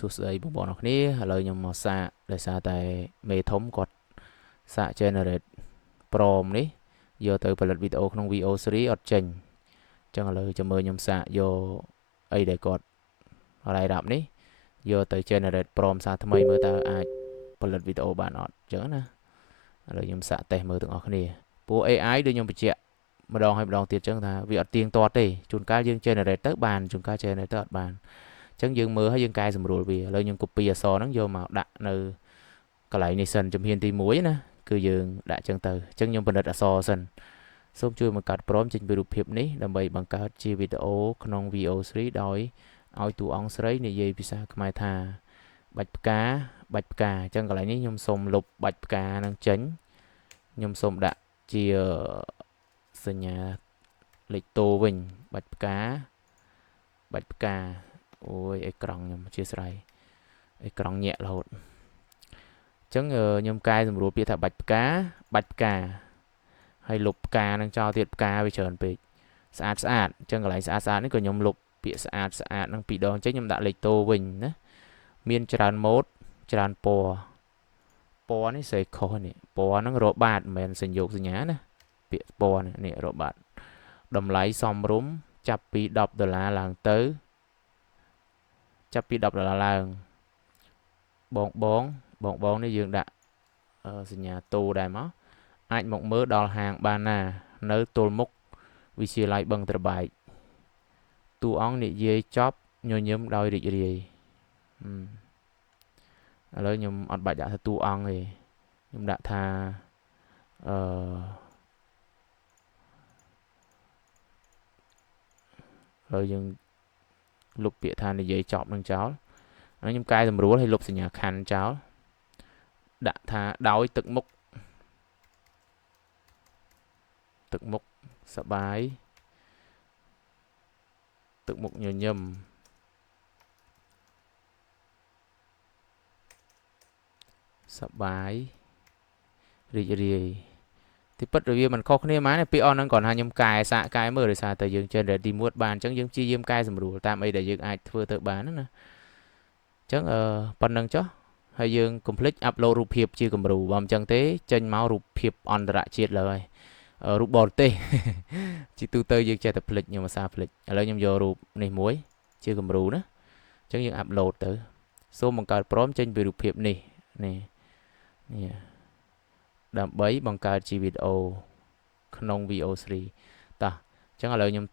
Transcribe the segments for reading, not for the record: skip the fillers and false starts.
សួស្តីបងប្អូនអរគ្នាឥឡូវខ្ញុំមកសាកដោយសារតែមេធំគាត់សាក generate prompt នេះយកទៅផលិតវីដេអូក្នុង VO3 អត់ចេញអញ្ចឹងឥឡូវចាំមើលខ្ញុំសាកយកអីដែលគាត់រ៉ាយរ៉ាប់នេះយកទៅ generate prompt សារថ្មីមើលតើអាចផលិតវីដេអូបានអត់អញ្ចឹងណាឥឡូវខ្ញុំសាកតេស្តមើលទាំងអស់គ្នាព្រោះ AI ដូចខ្ញុំបញ្ជាក់ម្ដងហើយម្ដងទៀតអញ្ចឹងថាវាអត់ទៀងទាត់ទេជួនកាលយើង generate ទៅបានជួនកាល generate ទៅអត់បានអញ្ចឹងយើងមើលហើយយើងកែសម្រួលវាឥឡូវខ្ញុំ copy អក្សរហ្នឹងយកមកដាក់នៅកន្លែងនេះសិនជំហានទី1ណាគឺយើងដាក់អញ្ចឹងទៅអញ្ចឹងខ្ញុំផលិតអក្សរសិនសូមជួយបង្កើតព្រមចេញពីរូបភាពនេះដើម្បីបង្កើតជាវីដេអូក្នុង VO3 ដោយឲ្យតួអង្គស្រីនិយាយភាសាខ្មែរថាបាច់ផ្កាបាច់ផ្កាអញ្ចឹងកន្លែងនេះខ្ញុំសូមលុបបាច់ផ្កានឹងចេញខ្ញុំសូមដាក់ជាសញ្ញាលេខតូវិញបាច់ផ្កាបាច់ផ្កាអូយអេក្រង់ខ្ញុំអធិស្ឋានអេក្រង់ញាក់រហូតអញ្ចឹងខ្ញុំកែសម្រួលពាក្យថាបាច់ផ្កាបាច់ផ្កាហើយលុបផ្កានឹងចោលទៀតផ្កាវាច្រើនពេកស្អាតស្អាតអញ្ចឹងកន្លែងស្អាតស្អាតនេះក៏ខ្ញុំលុបពាក្យស្អាតស្អាតនឹងពីរដងចេញខ្ញុំដាក់លេខតូវិញណាមានច្រើនម៉ូដច្រើនពណ៌ពណ៌នេះស្អីខុសនេះពណ៌ហ្នឹងរបាតមិនមែនសញ្ញោគសញ្ញាណាពាក្យពណ៌នេះរបាតតម្លៃសមរម្យចាប់ពី$10ឡើងទៅចាប់ពី$10ឡើងបងនេះយើងដាក់សញ្ញាតូដែរមកអាចមកមើលដល់ហាងបានណានៅទល់មុខវិទ្យាល័យបឹងត្របែកតួអង្គនិយាយចប់ញញឹមដោយរីករាយឥឡូវខ្ញុំអត់បាច់ដាក់ថាតួអង្គទេខ្ញុំដាក់ថាហើយយើងលុបពាក្យថានិយាយចប់នឹងចោលហើយខ្ញុំកែសម្រួលឲ្យលុបសញ្ញាខណ្ឌចោលដាក់ថាដោយទឹកមុខសបាយទឹកមុខញញឹមសបាយរីករាយទីពិតវាមិនខុសគ្នាហ្មងពាក្យអស់ហ្នឹងគ្រាន់ថាខ្ញុំកែសាកកែមើលដោយសារតែយើង generate ទី1បានអញ្ចឹងយើងព្យាយាមកែសម្រួលតាមអីដែលយើងអាចធ្វើទៅបានណាអញ្ចឹងប៉ុណ្្នឹងចុះហើយយើង complete upload រូបភាពជាគំរូបើមិនអញ្ចឹងទេចេញមករូបភាពអន្តរជាតិលើហើយរូបបរទេសជាទូទៅយើងចេះតែផ្លិចខ្ញុំអាសាផ្លិចឥឡូវខ្ញុំយករូបនេះមួយជាគំរូណាអញ្ចឹងយើង upload ទៅសូមបង្កើតព្រមចេញពីរូបភាពនេះដើម្បីបង្កើតជាវីដេអូក្នុង VO3 តោះអញ្ចឹងឥឡូវខ្ញុំ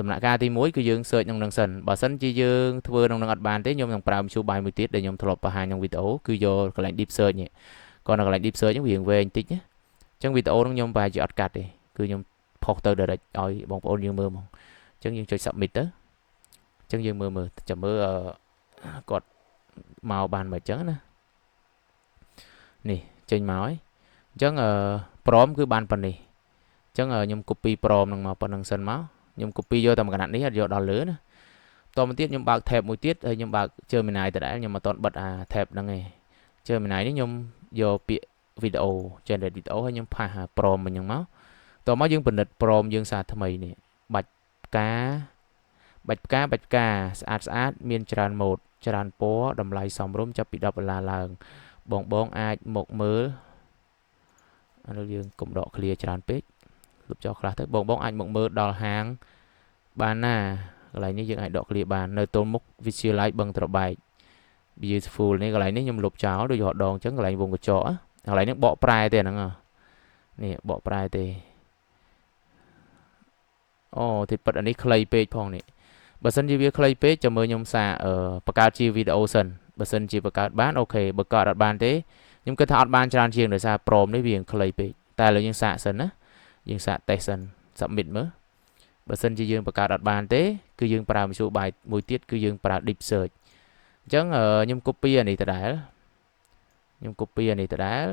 ដំណាក់កាលទី1គឺយើង search ក្នុងនឹងសិនបើសិនជាយើងធ្វើក្នុងនឹងអត់បានទេខ្ញុំនឹងប្រើមធ្យោបាយមួយទៀតដែលខ្ញុំធ្លាប់បង្ហាញក្នុងវីដេអូគឺយកកន្លែង deep search នេះcòn នៅកន្លែង deep search ហ្នឹងវាវែងតិចណាអញ្ចឹងវីដេអូហ្នឹងខ្ញុំប្រហែលជាអត់កាត់ទេគឺខ្ញុំផុសទៅ direct ឲ្យបងប្អូនយើងមើលហ្មងអញ្ចឹងយើងចុច submit ទៅអញ្ចឹងយើងមើលចាំមើលគាត់មកបានមិនអញ្ចឹងណានេះចេញមកហើយអញ្ចឹងព្រមគឺបានប៉ុណ្នេះអញ្ចឹងខ្ញុំ copy ព្រមនឹងមកប៉ុណ្្នឹងសិនមកខ្ញុំ copy យកតែមួយកណាត់នេះអត់យកដល់លើណាតមកទៀតខ្ញុំបើក tab មួយទៀតហើយខ្ញុំបើក Gemini ដដែលខ្ញុំមិនទាន់បិទអា tab ហ្នឹងទេ Gemini នេះខ្ញុំយកពាក្យ video generate video ហើយខ្ញុំផាសព្រមអញ្ចឹងមកតមកយើងពិនិត្យព្រមយើងសារថ្មីនេះបាច់ផ្កាស្អាតស្អាតមានច្រើនម៉ូដច្រើនពណ៌តម្លៃសមរម្យចាប់ពី$10ឡើងបងអាចមកមើលអានោះយើងកុំដក clear ច្រើនពេកលុបចោលខ្លះទៅបងអាចមកមើលដល់ហាងបានណាកន្លែងនេះយើងអាចដក clear បាននៅទល់មុខវិទ្យាល័យបឹងត្របែក beautiful នេះកន្លែងនេះខ្ញុំលុបចោលដូចរដងអញ្ចឹងកន្លែងវងកញ្ចក់កន្លែងនេះបកប្រែទេហ្នឹងនេះបកប្រែទេអូទីពិតអានេះខ្លីពេកផងនេះបើសិនជាវាខ្លីពេកចាំមើលខ្ញុំសាបង្កើតជាវីដេអូសិនបើសិនជាបង្កើតបានអូខេបើកើតអត់បានទេខ្ញុំគិតថាអត់បានច្រើនជាងដោយសារព្រមនេះវាខ្លីពេកតែឥឡូវយើងសាកសិនណាយើងសាក test សិន submit មើលបើសិនជាយើងបង្កើតអត់បានទេគឺយើងប្រើមធ្យោបាយមួយទៀតគឺយើងប្រើ deep search អញ្ចឹងខ្ញុំ copy អានេះដដែលខ្ញុំ copy អានេះដដែល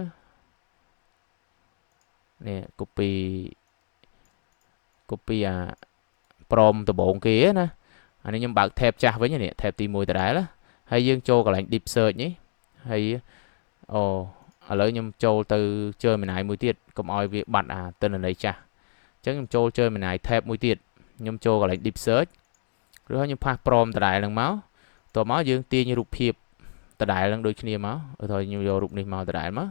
នេះ copy អាព្រមដំបងគេណាអានេះខ្ញុំបើក tab ចាស់វិញនេះ tab ទី1ដដែលហើយយើងចូលកន្លែង deep search នេះហើយឥឡូវខ្ញុំចូលទៅ Gemini មួយទៀតកុំឲ្យវាបាត់អាទិន្នន័យចាស់អញ្ចឹងខ្ញុំចូល Gemini tab មួយទៀតខ្ញុំចូលកន្លែង deep search ឬហើយខ្ញុំផាសព្រមដដែលហ្នឹងមក តមកយើងទាញរូបភាពដដែលនឹងដូចគ្នាមកthôiខ្ញុំយករូបនេះមកដដែលមក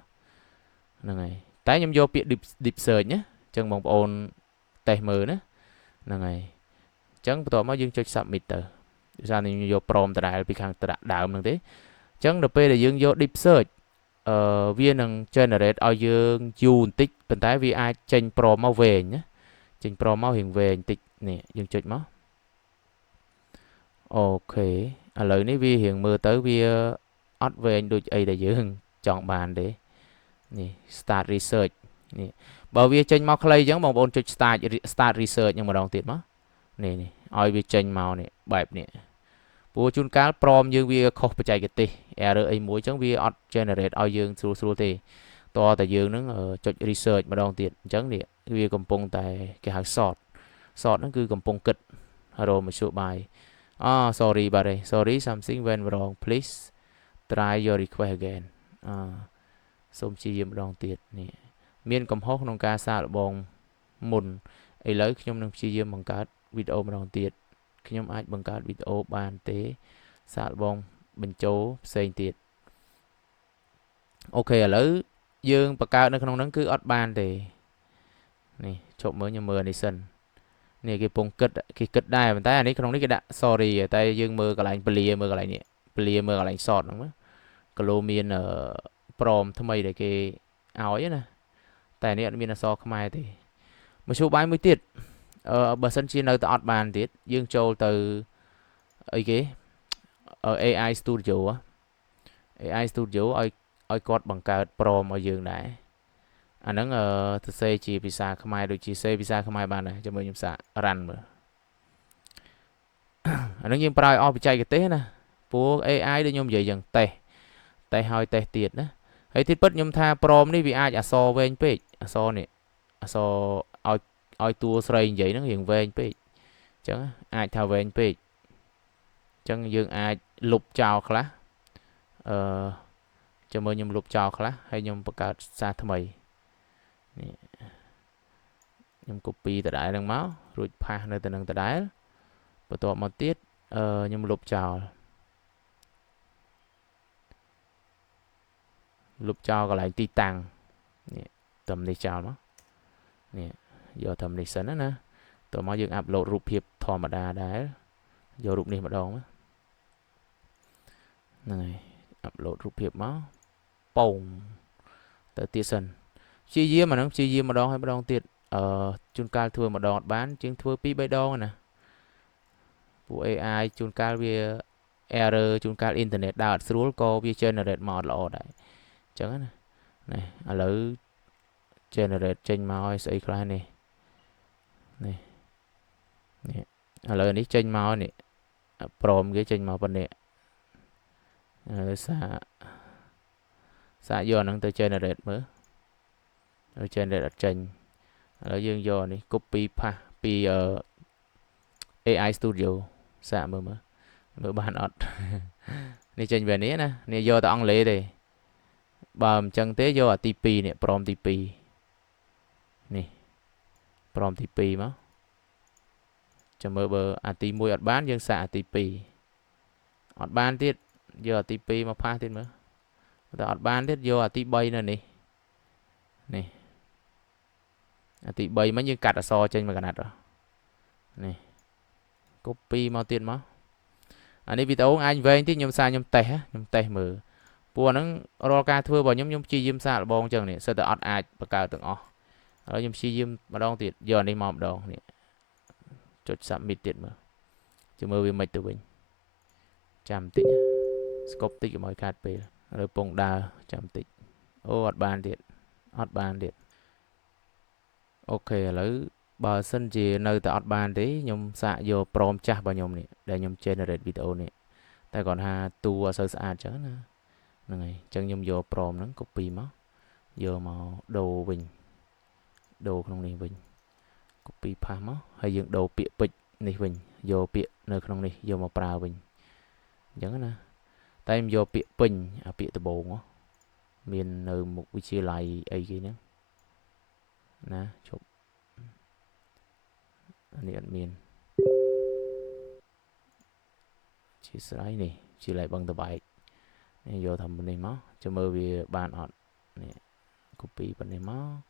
ហ្នឹងហើយតែខ្ញុំយកពាក្យ deep search ណាអញ្ចឹងបងប្អូនតេស្តមើលណាហ្នឹងហើយអញ្ចឹងបន្ទាប់មកយើងចុច submit ទៅដោយសារខ្ញុំយក prompt ដដែលពីខាងដើមហ្នឹងទេអញ្ចឹងដល់ពេលដែលយើងយក deep search វានឹង generate ឲ្យយើងយូរបន្តិចប៉ុន្តែវាអាចចេញ prompt មកវែងណាចេញ prompt មករៀងវែងបន្តិចនេះយើងចុចមកអូខេឥឡូវនេះវារៀងមើលទៅវាអត់វែងដូចអីដែលយើងចង់បានទេនេះ start research នេះបើវាចេញមកខ្លីអញ្ចឹងបងប្អូនចុច start research ហ្នឹងម្ដងទៀតមកនេះឲ្យវាចេញមកនេះបែបនេះព្រោះជួនកាលព្រមយើងវាខុសបច្ចេកទេស error អីមួយអញ្ចឹងវាអត់ generate ឲ្យយើងស្រួលទេតើតែយើងនឹងចុច research ម្ដងទៀតអញ្ចឹងនេះវាកំពុងតែគេហៅ sort ហ្នឹងគឺកំពុងគិតរកមធ្យោបាយsorry បាទ sorry something went wrong please try your request again សូមព្យាយាមម្ដងទៀតនេះមានកំហុសក្នុងការសាកល្បងមុនឥឡូវខ្ញុំនឹងព្យាយាមបង្កើតវីដេអូម្ដងទៀតខ្ញុំអាចបង្កើតវីដេអូបានទេសាកល្បងបញ្ចូលផ្សេងទៀតអូខេឥឡូវយើងបង្កើតនៅក្នុងហ្នឹងគឺអត់បានទេនេះជប់មើលខ្ញុំមើលនេះសិននេះគេពងគិតគេគិតដែរប៉ុន្តែអានេះក្នុងនេះគេដាក់ sorry តែយើងមើលកន្លែងពលាមើលកន្លែងនេះពលាមើលកន្លែង sort ហ្នឹងមើលគីឡូមានព្រមថ្មីដែលគេឲ្យណាតែនេះអត់មានអក្សរខ្មែរទេមធ្យោបាយមួយទៀតបើសិនជានៅតែអត់បានទៀតយើងចូលទៅអីគេAI Studio AI Studio ឲ្យគាត់បង្កើតព្រមឲ្យយើងដែរអាហ្នឹងសរសេរជាភាសាខ្មែរដូចជាសេភាសាខ្មែរបានដែរចាំមើលខ្ញុំសាក run មើលអាហ្នឹងយើងប្រើឲ្យអស់បច្ចេកទេសណាព្រោះ AI ដូចខ្ញុំនិយាយយ៉ាងតេស្តហើយតេស្តទៀតណាហើយទីពិតខ្ញុំថាព្រមនេះវាអាចអក្សរវែងពេកអក្សរនេះអក្សរឲ្យតួស្រីនិយាយហ្នឹងរៀងវែងពេកអញ្ចឹងអាចថាវែងពេកអញ្ចឹងយើងអាចលុបចោលខ្លះចាំមើលខ្ញុំលុបចោលខ្លះហើយខ្ញុំបង្កើតសារថ្មីនេះខ្ញុំ copy ដដែលហ្នឹងមករួចផាសនៅទៅនឹងដដែលបន្ទាប់មកទៀតខ្ញុំលុបចោលកន្លែងទីតាំងនេះតំនេះចោលមកនេះយកតំនេះសិនណាតោះមកយើងអាប់ឡូតរូបភាពធម្មតាដែរយករូបនេះម្ដងហ្នឹងហើយអាប់ឡូតរូបភាពមកប៉ងទៅទៀតសិនព្យាយាមអាហ្នឹងព្យាយាមម្ដងហើយម្ដងទៀតជួនកាលធ្វើម្ដងអត់បានជាងធ្វើ2 3 ដងណាពួក AI ជួនកាលវា error ជួនកាលអ៊ីនធឺណិតដើរអត់ស្រួលក៏វា generate មកអត់ល្អដែរអញ្ចឹងណានេះឥឡូវ generate ចេញមកឲ្យស្អីខ្លះនេះឥឡូវនេះចេញមកនេះព្រមគេចេញមកប៉ុណ្ណេះសាកយកហ្នឹងទៅ generate មើល generate អត់ចេញឥឡូវយើងយកនេះ copy ផាសពី AI Studio សាកមើលបានអត់នេះចេញវានេះណានេះយកទៅអង់គ្លេសទេបើមិនចឹងទេយកអាទី2នេះព្រមទី2នេះព្រមទី2មកចាំមើលបើអាទី1អត់បានយើងសាកអាទី2អត់បានទៀតយកអាទី2មកផាសទៀតមើលតែអត់បានទៀតយកអាទី3នៅនេះអាទី3មកយើងកាត់អក្សរចេញមួយកណាត់នេះ copy មកទៀតមកអានេះវីដេអូអាចវែងតិចខ្ញុំសារខ្ញុំតេស្តមើលព្រោះហ្នឹងរាល់ការធ្វើរបស់ខ្ញុំព្យាយាមសាកល្បងអញ្ចឹងនេះសិតតែអត់អាចបង្កើតទាំងអស់ហើយខ្ញុំព្យាយាមម្ដងទៀតយកនេះមកម្ដងនេះចុច submit ទៀតមើលចាំមើលវាមិនទៅវិញចាំតិចស្កប់តិចកុំឲ្យខាតពេលឥឡូវពងដើរចាំតិចអូអត់បានទៀតអូខេឥឡូវបើសិនជានៅតែអត់បានទេខ្ញុំសាកយកព្រមចាស់របស់ខ្ញុំនេះដែលខ្ញុំ generate វីដេអូនេះតែគាត់ថាតួអត់សូវស្អាតចឹងណាហ្នឹងហើយអញ្ចឹងខ្ញុំយកព្រមហ្នឹង copy មកយកមកដូរវិញដូរក្នុងនេះវិញ copy ផាសមកហើយយើងដូរពាក្យពេចន៍នេះវិញយកពាក្យនៅក្នុងនេះយកមកប្រើវិញអញ្ចឹងណាតែខ្ញុំយកពាក្យពេញអាពាក្យដំបូងមាននៅមុខវិទ្យាល័យអីគេហ្នឹងណាជប់អានេះអត់មានជាស្រ័យនេះ chỉ lại bằng tờ bài này vô thầm bên này máu cho mơ vì bàn ọt nè copy bên này máu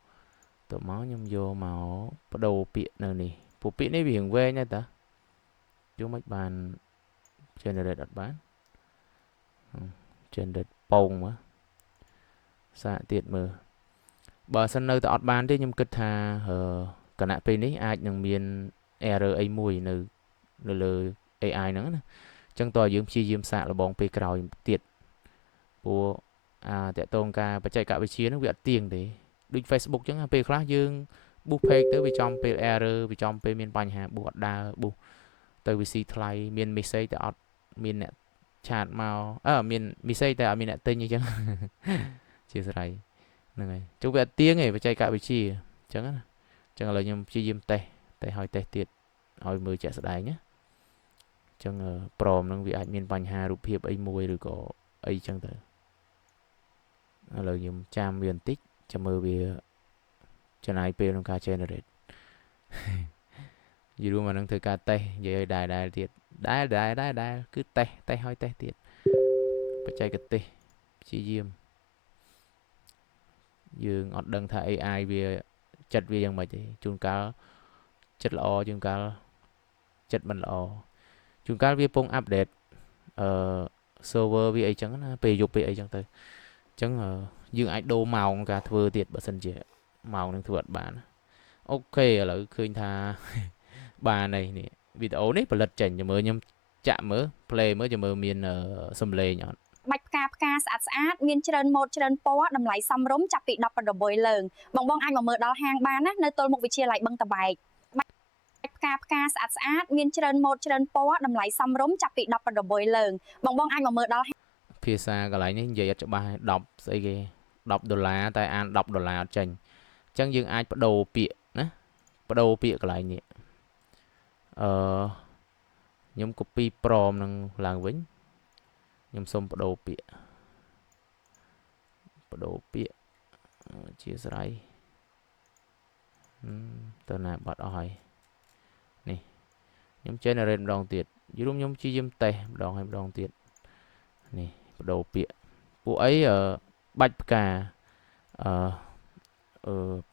tụi máu nhôm vô màu bắt đầu bịa nơi này bộ bịa này vì hình ve nha ta chú mấy bàn generate đặt bán generate bông á xạ tiệt mơបើសិននៅតែអត់បានទេខ្ញុំគិតថាគណៈពេលនេះអាចនឹងមាន error អីមួយនៅលើ AI ហ្នឹងណាអញ្ចឹងតើយើងព្យាយាមសាកល្បងពេលក្រោយទៀតព្រោះតាក់ទងការបច្ចេកវិទ្យាហ្នឹងវាអត់ទៀងទេដូច Facebook អញ្ចឹងពេលខ្លះយើង boost page ទៅវាចំពេល error វាចំពេលមានបញ្ហា boost អត់ដើរ boost ទៅវាស៊ីថ្លៃមាន message តែអត់មានអ្នកឆាតមកមាន message តែអត់មានអ្នកទិញអញ្ចឹងជាស្រ័យហ្នឹងហើយជុំវាអត់ទៀងទេបច្ចេកវិទ្យាអញ្ចឹងណាអញ្ចឹងឥឡូវខ្ញុំព្យាយាមតេស្តឲ្យតេស្តទៀតឲ្យមើលជាក់ស្ដែងណាអញ្ចឹងព្រមនឹងវាអាចមានបញ្ហារូបភាពអីមួយឬក៏អីអញ្ចឹងទៅឥឡូវខ្ញុំចាំវាបន្តិចចាំមើលវាចំណាយពេលក្នុងការ generate យីរួមអានឹងធ្វើការតេស្តនិយាយឲ្យដែរទៀតដែរគឺតេស្តឲ្យតេស្តទៀតបច្ចេកទេសព្យាយាមយើងអត់ដឹងថា AI វាចិត្តវាយ៉ាងម៉េចទេជួនកាលចិត្តល្អជួនកាលចិត្តមិនល្អជួនកាលវាពងអាប់ដេតserver វាអីចឹងណាពេលយប់ពេលអីចឹងទៅអញ្ចឹងយើងអាចដូរម៉ោងការធ្វើទៀតបើសិនជាម៉ោងនឹងធ្វើអត់បានអូខេឥឡូវឃើញថាបានហើយនេះវីដេអូនេះផលិតចេញចាំមើលខ្ញុំចាក់មើល play មើលចាំមើលមានសំឡេងអត់បាច់ផ្កាស្អាតមានច្រើនម៉ូតច្រើនពណ៌តម្លៃសមរម្យចាប់ពី10ដុល្លារឡើងបងអាចមកមើលដល់ហាងបានណានៅទល់មុខវិទ្យាល័យបឹងតបែកបាច់ផ្កាស្អាតមានច្រើនម៉ូតច្រើនពណ៌តម្លៃសមរម្យចាប់ពី10ដុល្លារឡើងបងអាចមកមើលដល់ភាសាកន្លែងនេះនិយាយអត់ច្បាស់10ស្អីគេ10ដុល្លារតែអាន10ដុល្លារអត់ចេញអញ្ចឹងយើងអាចបដូរពាក្យណាបដូរពាក្យកន្លែងនេះខ្ញុំ copy ព្រមនឹងឡើងវិញខ្ញុំសុំបដូរពាក្យជាស្រ័យតើណាបាត់អស់ហើយនេះខ្ញុំ generate ម្ដងទៀតយូរខ្ញុំព្យាយាមតេស្តម្ដងទៀតនេះបដូរពាក្យពួកអីបាច់ផ្កា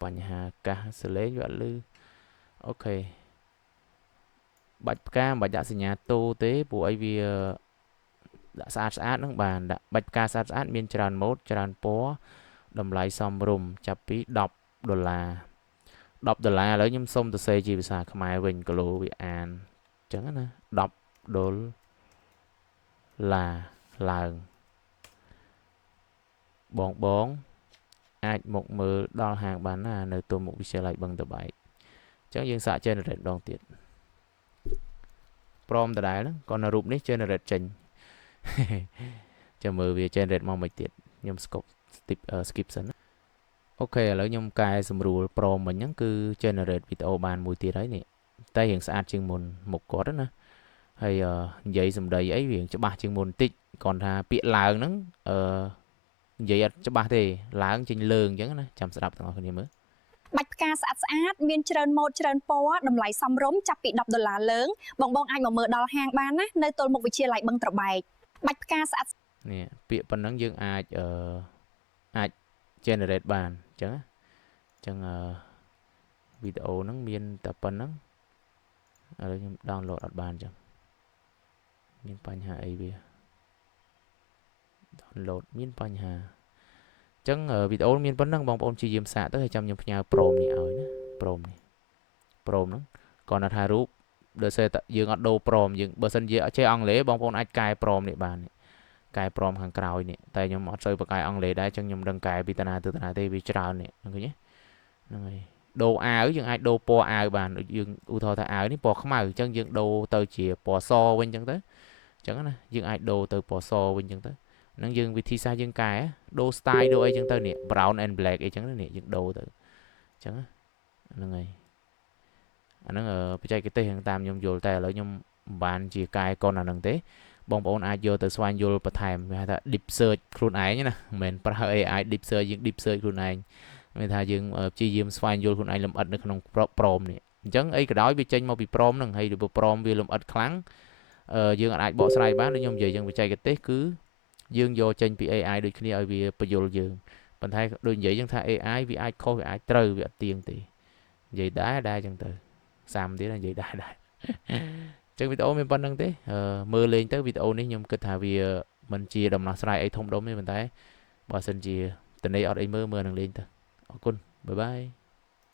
បញ្ហាកាសសលេងវាអត់លឺអូខេបាច់ផ្កាមិនបាច់ដាក់សញ្ញាតូទេព្រោះអីវាដាក់ស្អាតហ្នឹងបានដាក់បាច់ផ្កាស្អាតមានច្រើនម៉ូតច្រើនពណ៌តម្លៃសមរម្យចាប់ពី10ដុល្លារឥឡូវខ្ញុំសុំទៅសេជាភាសាខ្មែរវិញគីឡូវាអានអញ្ចឹងណា10ដុល្លារឡើងបងអាចមកមើលដល់ហាងបានណានៅទល់មុខវិទ្យាល័យបឹងតបែកអញ្ចឹងយើងសាក generate ដងទៀតព្រមដដែលហ្នឹងcònនៅរូបនេះ generate ចេញចាំមើលវា generate មកមិនទៀតខ្ញុំ skip សិនអូខេឥឡូវខ្ញុំកែសម្រួលព្រមមិញហ្នឹងគឺ generate វីដេអូបានមួយទៀតហើយនេះតែរៀងស្អាតជាងមុនមុខគាត់ណាហើយនិយាយសម្ដីអីវាច្បាស់ជាងមុនបន្តិចគាត់ថាពាក្យឡើងហ្នឹងនិយាយអត់ច្បាស់ទេឡើងចេញលើងអញ្ចឹងណាចាំស្ដាប់ទាំងអស់គ្នាមើលបាច់ផ្កាស្អាតមានច្រើនម៉ូតច្រើនពណ៌តម្លៃសមរម្យចាប់ពី10ដុល្លារឡើងបងអាចមកមើលដល់ហាងបានណានៅទល់មុខវិទ្យាល័យបឹងត្របែកបាច់ផ្កាស្អាតនេះពាក្យប៉ុណ្ណឹងយើងអាច generate បានអញ្ចឹងវីដេអូហ្នឹងមានតែប៉ុណ្ណឹងឥឡូវខ្ញុំ download អត់បានអញ្ចឹងមានបញ្ហាអីវា download មានបញ្ហាអញ្ចឹងវីដេអូមានប៉ុណ្ណឹងបងប្អូនព្យាយាមសាកទៅហើយចាំខ្ញុំផ្ញើព្រមនេះឲ្យណាព្រមហ្នឹងគាត់ថារូបដោយសារតែយើងអត់ដូរព្រមយើងបើសិនជាចេះអង់គ្លេសបងប្អូនអាចកែព្រមនេះបានកែព្រមខាងក្រោយនេះតែខ្ញុំអត់សូវបកកែអង់គ្លេសដែរអញ្ចឹងខ្ញុំដឹងកែពីតាណាទៅតាណាទេវាច្រើននេះឃើញទេហ្នឹងហើយដូរអាវយើងអាចដូរពណ៌អាវបានយើងឧទាហរណ៍ថាអាវនេះពណ៌ខ្មៅអញ្ចឹងយើងដូរទៅជាពណ៌សវិញអញ្ចឹងទៅអញ្ចឹងណាយើងអាចដូរទៅពណ៌សវិញអញ្ចឹងទៅហ្នឹងយើងវិធីសាស្ត្រយើងកែដូរ style ដូរអីចឹងទៅនេះ brown and black អីចឹងនេះយើងដូរទៅអញ្ចឹងហ្នឹងហើយអាហ្នឹងបច្ចេកទេសតាមខ្ញុំយល់តែឥឡូវខ្ញុំមិនបានជាកែកុនអាហ្នឹងទេបងប្អូនអាចយកទៅស្វែងយល់បន្ថែមគេហៅថា deep search ខ្លួនឯងណាមិនមែនប្រើ AI deep search យើង deep search ខ្លួនឯងមានថាយើងព្យាយាមស្វែងយល់ខ្លួនឯងលម្អិតនៅក្នុងព្រមនេះអញ្ចឹងអីក៏ដោយវាចេញមកពីព្រមហ្នឹងហើយព្រមវាលម្អិតខ្លាំង យើងអាចបកស្រាយបានដូចខ្ញុំនិយាយយ៉ាងបច្ចេកទេសគឺយើងយកចេញពី AI ដូចគ្នាឲ្យវាបញ្យល់យើងប៉ុន្តែដូចនិយាយចឹងថា AI វាអាចខុសវាអាចត្រូវវាអត់ទៀងទេនិយាយដែរចឹងទៅសាមទៀតនិយាយដែរចឹងវីដេអូមានប៉ុណ្្នឹងទេមើលលេងទៅវីដេអូនេះខ្ញុំគិតថាវាមិនជាដំណោះស្រាយអីធំដុំទេប៉ុន្តែបើសិនជាតនេអត់អីមើលនឹងលេងទៅអរគុណបាយបាយ